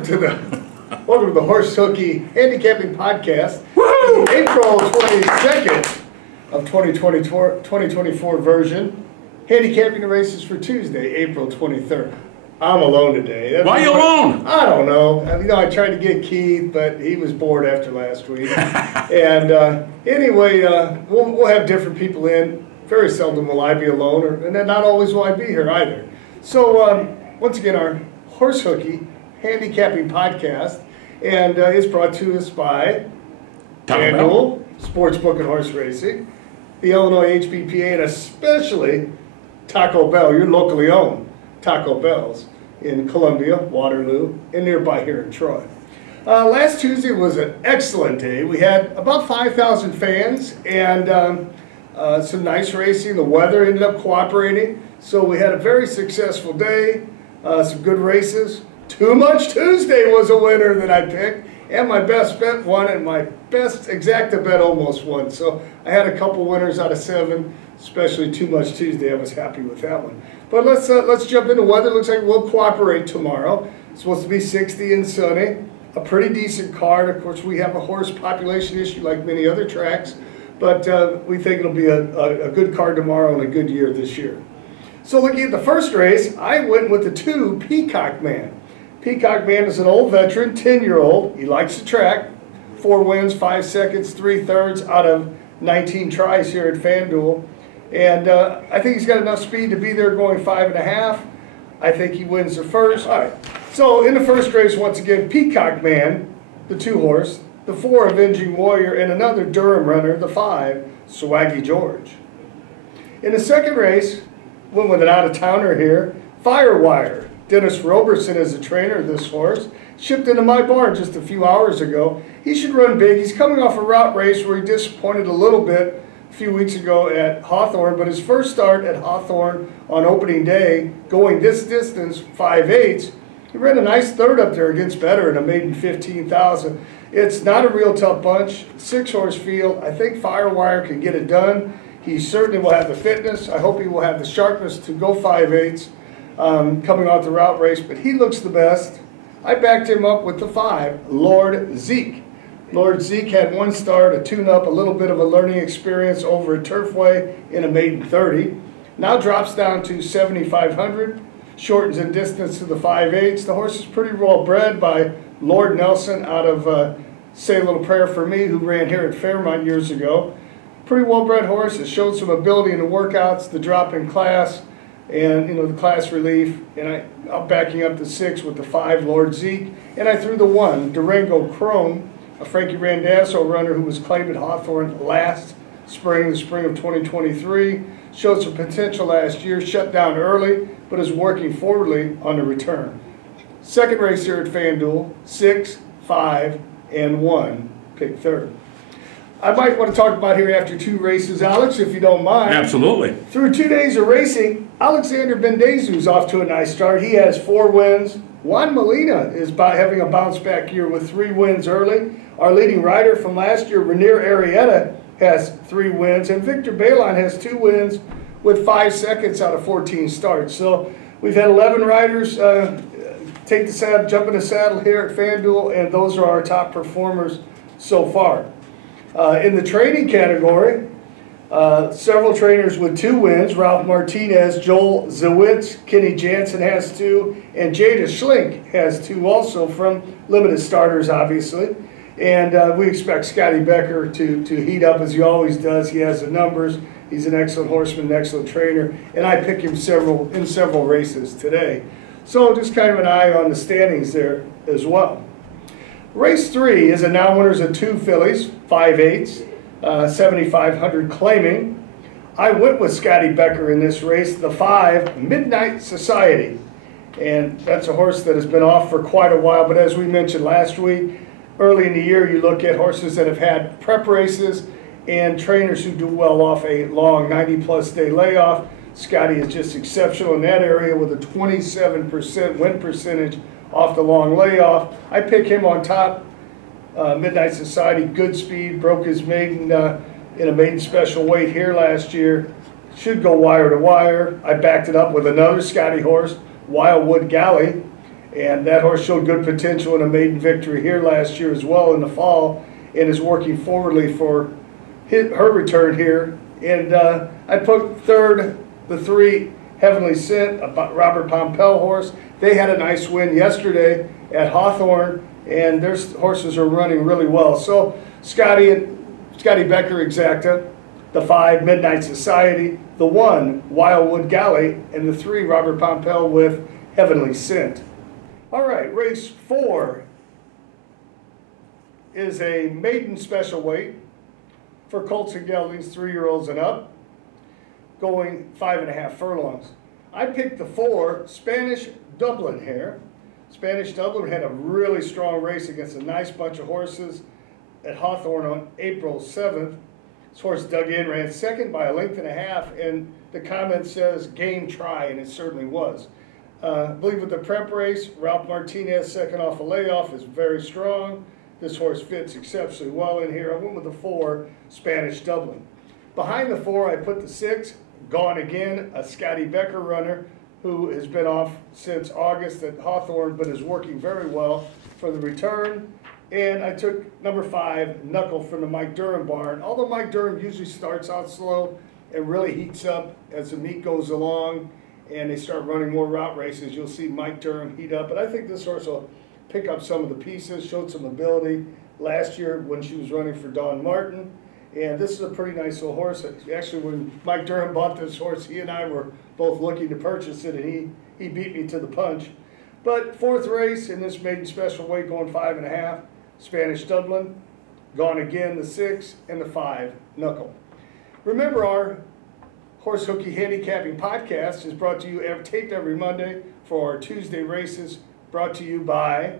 welcome to the Horse Hooky Handicapping Podcast. The April 22nd of 2024 version. Handicapping the races for Tuesday, April 23rd. I'm alone today. Why are you alone? I don't know. I tried to get Keith, but he was bored after last week. And anyway, we'll have different people in. Very seldom will I be alone, and then not always will I be here either. So once again, our Horse Hooky Handicapping Podcast, and it's brought to us by FanDuel, Sportsbook and Horse Racing, the Illinois HBPA, and especially Taco Bell, your locally owned Taco Bell's in Columbia, Waterloo, and nearby here in Troy. Last Tuesday was an excellent day. We had about 5,000 fans and some nice racing. The weather ended up cooperating, so we had a very successful day, some good races. Too Much Tuesday was a winner that I picked, and my best bet won, and my best exacta bet almost won. So I had a couple winners out of 7, especially Too Much Tuesday. I was happy with that one. But let's jump into weather. Looks like we'll cooperate tomorrow. It's supposed to be 60 and sunny. A pretty decent card. Of course, we have a horse population issue like many other tracks, but we think it'll be a good card tomorrow and a good year this year. So looking at the first race, I went with the 2 Peacock Man. Peacock Man is an old veteran, 10-year-old. He likes the track. 4 wins, 5 seconds, 3/3 out of 19 tries here at FanDuel. And I think he's got enough speed to be there going 5.5. I think he wins the first. All right. So in the first race, once again, Peacock Man, the 2 horse, the 4 Avenging Warrior, and another Durham runner, the 5 Swaggy George. In the second race, went with an out-of-towner here, Firewire. Dennis Roberson is the trainer of this horse. Shipped into my barn just a few hours ago. He should run big. He's coming off a route race where he disappointed a little bit a few weeks ago at Hawthorne, but his first start at Hawthorne on opening day, going this distance, 5/8, he ran a nice third up there against Better in a maiden 15,000. It's not a real tough bunch. 6-horse field. I think Firewire can get it done. He certainly will have the fitness. I hope he will have the sharpness to go 5/8 coming off the route race, but he looks the best. I backed him up with the 5, Lord Zeke. Lord Zeke had 1 start, a tune-up, a little bit of a learning experience over at Turfway in a maiden 30. Now drops down to 7,500, shortens in distance to the 5/8. The horse is pretty well bred by Lord Nelson out of Say a Little Prayer for Me, who ran here at Fairmont years ago. Pretty well bred horse. Has showed some ability in the workouts, the drop in class, and the class relief. And I'm backing up the 6 with the 5 Lord Zeke, and I threw the 1 Durango Chrome, a Frankie Randazzo runner who was claimed at Hawthorne last spring, the spring of 2023. Showed some potential last year, shut down early, but is working forwardly on the return. Second race here at FanDuel, 6, 5, and 1, pick third. I might want to talk about here after 2 races, Alex, if you don't mind. Absolutely. Through 2 days of racing, Alexander Bendezu's off to a nice start. He has 4 wins. Juan Molina is having a bounce-back year with 3 wins early. Our leading rider from last year, Rainier Arrieta, has 3 wins. And Victor Balon has 2 wins with 5 seconds out of 14 starts. So we've had 11 riders take the saddle, jump in the saddle here at FanDuel, and those are our top performers so far. In the training category, several trainers with 2 wins. Ralph Martinez, Joel Zawitz, Kenny Jansen has 2, and Jada Schlink has 2 also from limited starters, obviously. And we expect Scotty Becker to heat up as he always does. He has the numbers. He's an excellent horseman, an excellent trainer, and I pick him in several races today. So just kind of an eye on the standings there as well. Race 3 is a now winners of 2 fillies, 5/8, 7,500 claiming. I went with Scotty Becker in this race, the 5 Midnight Society. And that's a horse that has been off for quite a while, but as we mentioned last week, early in the year you look at horses that have had prep races and trainers who do well off a long 90-plus day layoff. Scotty is just exceptional in that area with a 27% win percentage off the long layoff. I pick him on top. Midnight Society, good speed, broke his maiden in a maiden special weight here last year. Should go wire to wire. I backed it up with another Scotty horse, Wildwood Galley. And that horse showed good potential in a maiden victory here last year as well in the fall, and is working forwardly for her return here. And I put third, the 3, Heavenly Sent, a Robert Pompel horse. They had a nice win yesterday at Hawthorne, and their horses are running really well. So Scotty Becker Exacta, the 5, Midnight Society, the 1, Wildwood Galley, and the 3, Robert Pompel with Heavenly Sent. All right, race 4 is a maiden special weight for colts and geldings, 3-year-olds and up, going 5.5 furlongs. I picked the 4, Spanish Dublin here. Spanish Dublin had a really strong race against a nice bunch of horses at Hawthorne on April 7th. This horse dug in, ran second by 1.5 lengths, and the comment says game try, and it certainly was. I believe with the prep race, Ralph Martinez second off a layoff is very strong. This horse fits exceptionally well in here. I went with the 4, Spanish Dublin. Behind the 4, I put the 6, Gone Again, a Scotty Becker runner who has been off since August at Hawthorne, but is working very well for the return. And I took number 5, Knuckle, from the Mike Durham barn. Although Mike Durham usually starts out slow and really heats up as the meet goes along and they start running more route races, you'll see Mike Durham heat up. But I think this horse will pick up some of the pieces, showed some ability last year when she was running for Don Martin. And this is a pretty nice little horse. Actually, when Mike Durham bought this horse, he and I were both looking to purchase it, and he beat me to the punch. But 4th race in this maiden special weight, going 5.5, Spanish Dublin, Gone Again, the 6, and the 5, Knuckle. Remember, our Horse Hooky Handicapping podcast is brought to you, taped every Monday for our Tuesday races, brought to you by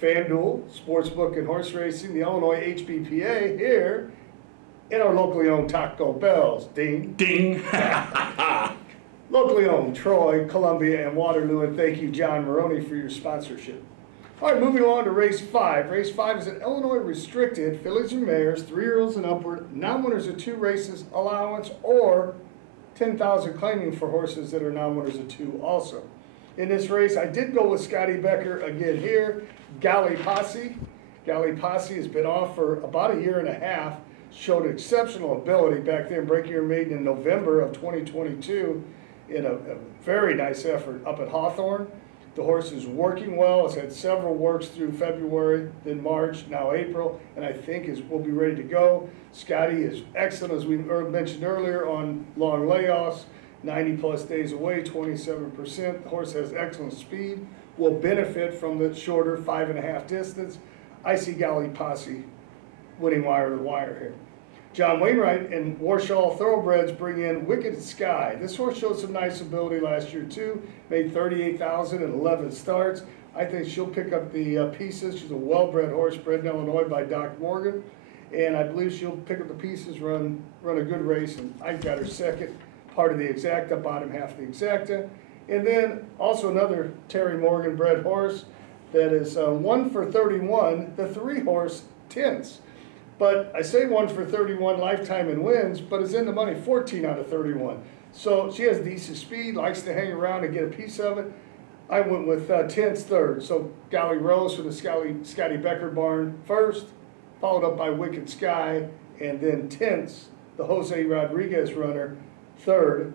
FanDuel, Sportsbook and Horse Racing, the Illinois HBPA here, and our locally owned Taco Bells. Ding. Ding. Locally owned Troy, Columbia, and Waterloo, and thank you, John Maroney, for your sponsorship. All right, moving on to race 5. Race 5 is an Illinois restricted fillies and mares, 3-year-olds and upward, non-winners of 2 races allowance, or 10,000 claiming for horses that are non-winners of 2 also. In this race, I did go with Scotty Becker again here. Galley Posse. Galley Posse has been off for about 1.5 years. Showed exceptional ability back then, breaking her maiden in November of 2022 in a very nice effort up at Hawthorne. The horse is working well. It's had several works through February, then March, now April, and I think will be ready to go. Scotty is excellent, as we mentioned earlier, on long layoffs, 90+ days away, 27%. The horse has excellent speed, will benefit from the shorter 5.5 distance. I see Galley Posse winning wire to wire here. John Wainwright and Warshall Thoroughbreds bring in Wicked Sky. This horse showed some nice ability last year too, made 38,000 in 11 starts. I think she'll pick up the pieces. She's a well-bred horse, bred in Illinois by Doc Morgan, and I believe she'll pick up the pieces, run a good race, and I got her second, part of the Exacta, bottom half of the Exacta. And then also another Terry Morgan bred horse that is 1 for 31, the 3-horse Tints. But I say 1 for 31 lifetime and wins, but is in the money 14 out of 31. So she has decent speed, likes to hang around and get a piece of it. I went with Tints third. So Galley Rose for the Scotty Becker barn first, followed up by Wicked Sky, and then Tints, the Jose Rodriguez runner, third.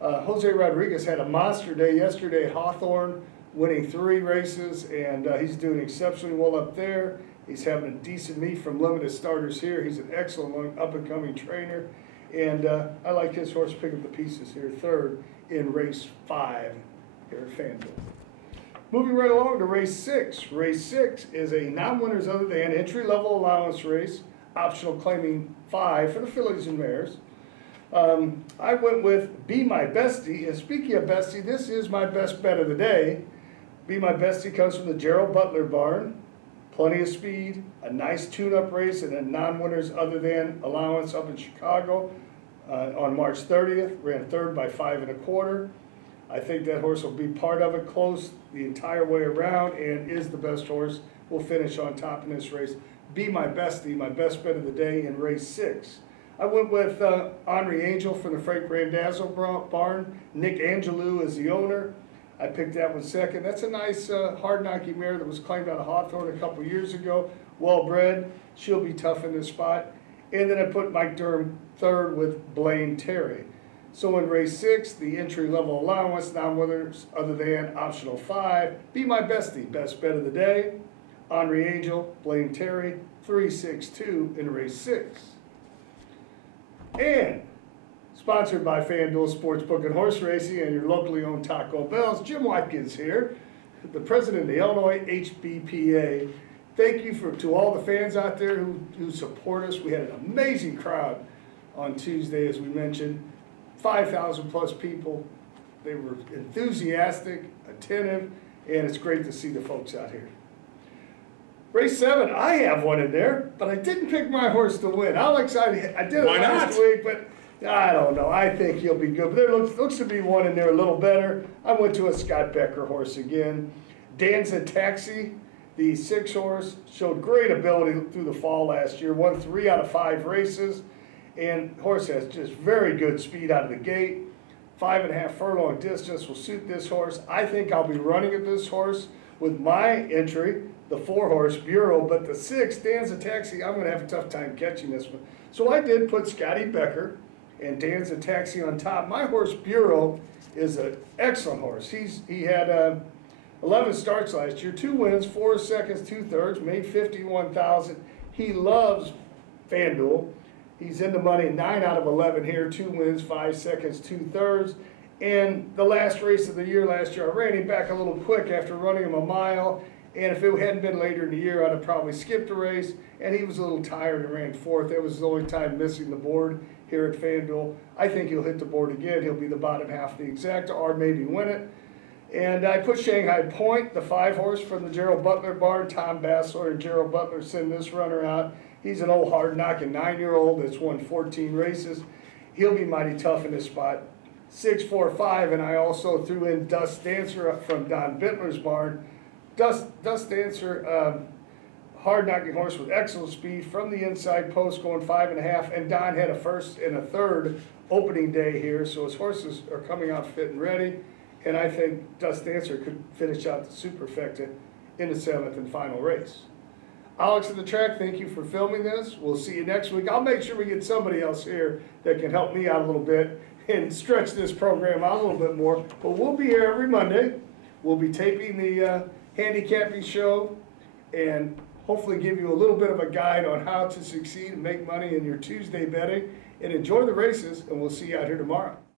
Jose Rodriguez had a monster day yesterday at Hawthorne, winning 3 races, and he's doing exceptionally well up there. He's having a decent meet from limited starters here. He's an excellent up-and-coming trainer, and I like his horse pick up the pieces here, third in race 5 here at FanDuel. Moving right along to race 6. Race 6 is a non-winners other than entry-level allowance race, optional claiming 5 for the fillies and mares. I went with Be My Bestie, and speaking of Bestie, this is my best bet of the day. Be My Bestie comes from the Gerald Butler barn. Plenty of speed, a nice tune-up race, and a non-winners other than allowance up in Chicago on March 30th. Ran third by 5 1/4. I think that horse will be part of it, close the entire way around, and is the best horse. Will finish on top in this race. Be My Bestie, my best bet of the day in race 6. I went with Henri Angel from the Frank Randazzo barn. Nick Angelou is the owner. I picked that one second. That's a nice hard-knocking mare that was claimed out of Hawthorne a couple years ago. Well-bred. She'll be tough in this spot. And then I put Mike Durham third with Blaine Terry. So in race 6, the entry-level allowance, non-winners other than optional 5, Be My Bestie, best bet of the day. Henri Angel, Blaine Terry, 3-6-2 in race 6. And sponsored by FanDuel Sportsbook and Horse Racing and your locally owned Taco Bell's, Jim Watkins here, the president of the Illinois HBPA. Thank you to all the fans out there who support us. We had an amazing crowd on Tuesday, as we mentioned. 5,000 plus people. They were enthusiastic, attentive, and it's great to see the folks out here. Race 7, I have one in there, but I didn't pick my horse to win. Alex, I did it last week, but I don't know. I think he'll be good. But there looks to be one in there a little better. I went to a Scott Becker horse again. Danza Taxi, the 6 horse, showed great ability through the fall last year. Won 3 out of 5 races. And horse has just very good speed out of the gate. 5.5 furlong distance will suit this horse. I think I'll be running at this horse with my entry, the 4 horse Bureau, but the 6, Danza Taxi, I'm going to have a tough time catching this one. So I did put Scotty Becker and Danza Taxi on top. My horse Bureau is an excellent horse. He had 11 starts last year, 2 wins, 4 seconds, 2 thirds, made 51,000. He loves FanDuel. He's in the money, 9 out of 11 here, 2 wins, 5 seconds, 2 thirds. And the last race of the year last year, I ran him back a little quick after running him a mile. And if it hadn't been later in the year, I'd have probably skipped a race. And he was a little tired and ran 4th. That was the only time missing the board here at FanDuel. I think he'll hit the board again. He'll be the bottom half of the exacta or maybe win it. And I put Shanghai Point, the 5 horse from the Gerald Butler barn. Tom Bassler and Gerald Butler send this runner out. He's an old hard-knocking 9-year-old that's won 14 races. He'll be mighty tough in this spot. 6-4-5, and I also threw in Dust Dancer from Don Bittler's barn. Dust Dancer, hard-knocking horse with excellent speed from the inside post, going 5.5, and Don had a 1st and a 3rd opening day here, so his horses are coming out fit and ready, and I think Dust Dancer could finish out the superfecta in the 7th and final race. Alex at the track, thank you for filming this. We'll see you next week. I'll make sure we get somebody else here that can help me out a little bit and stretch this program out a little bit more. But we'll be here every Monday. We'll be taping the handicapping show and hopefully give you a little bit of a guide on how to succeed and make money in your Tuesday betting. And enjoy the races, and we'll see you out here tomorrow.